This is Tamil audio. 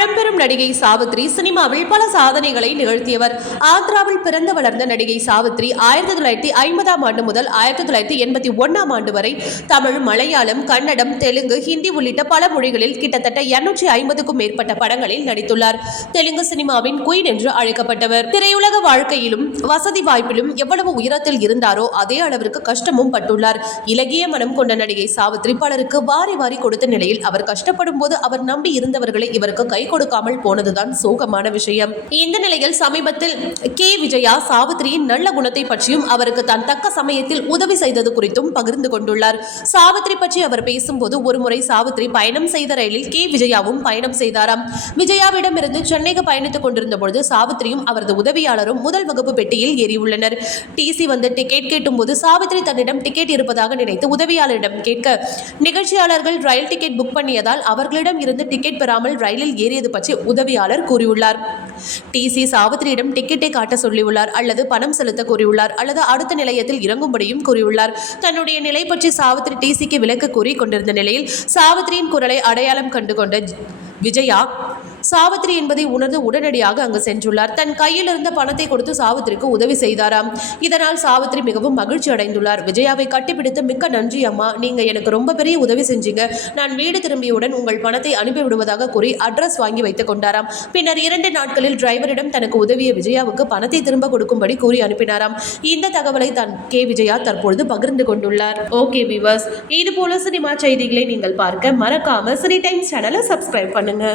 பழம்பெரும் நடிகை சாவித்ரி சினிமாவில் பல சாதனைகளை நிகழ்த்தியவர். ஆந்திராவில் பிறந்து வளர்ந்த நடிகை சாவித்ரி ஆயிரத்தி தொள்ளாயிரத்தி ஐம்பதாம் ஆண்டு முதல் ஆயிரத்தி தொள்ளாயிரத்தி எண்பத்தி ஒன்னாம் ஆண்டு வரை தமிழ் மலையாளம் கன்னடம் தெலுங்கு ஹிந்தி உள்ளிட்ட பல மொழிகளில் கிட்டத்தட்ட இருநூற்றி ஐம்பதுக்கும் மேற்பட்ட படங்களில் நடித்துள்ளார். தெலுங்கு சினிமாவின் குயின் என்று அழைக்கப்பட்டவர். திரையுலக வாழ்க்கையிலும் வசதி வாய்ப்பிலும் எவ்வளவு உயரத்தில் இருந்தாரோ அதே அளவிற்கு கஷ்டமும் பட்டுள்ளார். இலகிய மனம் கொண்ட நடிகை சாவித்ரி பலருக்கு வாரி வாரி கொடுத்த நிலையில் அவர் கஷ்டப்படும் போது அவர் நம்பி இருந்தவர்களை இவருக்கு கை கொடுக்காமல் போனதுதான் சோகமான விஷயம். இந்த நிலையில் சமீபத்தில் கே. விஜயா சாவித்ரியின் நல்ல குணத்தை பற்றியும் அவருக்கு தான் தக்க சமயத்தில் உதவி செய்தது குறித்தும் பகிர்ந்து கொண்டுள்ளார். சாவித்ரி பற்றி அவர் பேசும்போது ஒருமுறை சாவித்ரி பயணம் செய்த ரயிலில் கே. விஜயாவும் பயணம் செய்தாராம். விஜயாவிடமிருந்து சென்னைக்கு பயணித்துக் கொண்டிருந்த பொழுது சாவித்ரியும் அவரது உதவியாளரும் முதல் வகுப்பு பெட்டியில் ஏறியுள்ளனர். டிசி வந்து டிக்கெட் கேட்டும்போது சாவித்ரி தன்னிடம் டிக்கெட் இருப்பதாக நினைத்து உதவியாளரிடம் கேட்க நிகழ்ச்சியாளர்கள் ரயில் டிக்கெட் புக் பண்ணியதால் அவர்களிடம் இருந்து டிக்கெட் பெறாமல் ரயிலில் ஏறியது பற்றி உதவியாளர் கூறியுள்ளார். டிசி சாவித்திரியிடம் டிக்கெட்டை காட்ட சொல்லியுள்ளார் அல்லது பணம் செலுத்த கூறியுள்ளார் அல்லது அடுத்த நிலையத்தில் இறங்கும்படியும் கூறியுள்ளார். தன்னுடைய நிலை பற்றி சாவித்திரி டிசிக்கு விளக்க கூறி கொண்டிருந்த நிலையில் சாவித்திரியின் குரலை அடையாளம் கண்டுகொண்ட விஜயா சாவித்ரி என்பதை உணர்ந்து உடனடியாக அங்கு சென்றுள்ளார். தன் கையில் இருந்த பணத்தை கொடுத்து சாவித்ரிக்கு உதவி செய்தாராம். இதனால் சாவித்ரி மிகவும் மகிழ்ச்சி அடைந்துள்ளார். விஜயாவை கட்டிப்பிடித்து மிக்க நன்றி அம்மா. நீங்க எனக்கு ரொம்ப பெரிய உதவி செஞ்சீங்க. நான் வீடு திரும்பியவுடன் உங்கள் பணத்தை அனுப்பி விடுவதாக கூறி அட்ரஸ் வாங்கி வைத்துக் கொண்டாராம். பின்னர் இரண்டு நாட்களில் டிரைவரிடம் தனக்கு உதவிய விஜயாவுக்கு பணத்தை திரும்ப கொடுக்கும்படி கூறி அனுப்பினாராம். இந்த தகவலை தன் கே. விஜயா தற்பொழுது பகிர்ந்து கொண்டுள்ளார். ஓகே விவர்ஸ் இது போல சினிமா செய்திகளை நீங்கள் பார்க்க மறக்காம சினி டைம்ஸ் சேனலை சப்ஸ்கிரைப் பண்ணுங்க.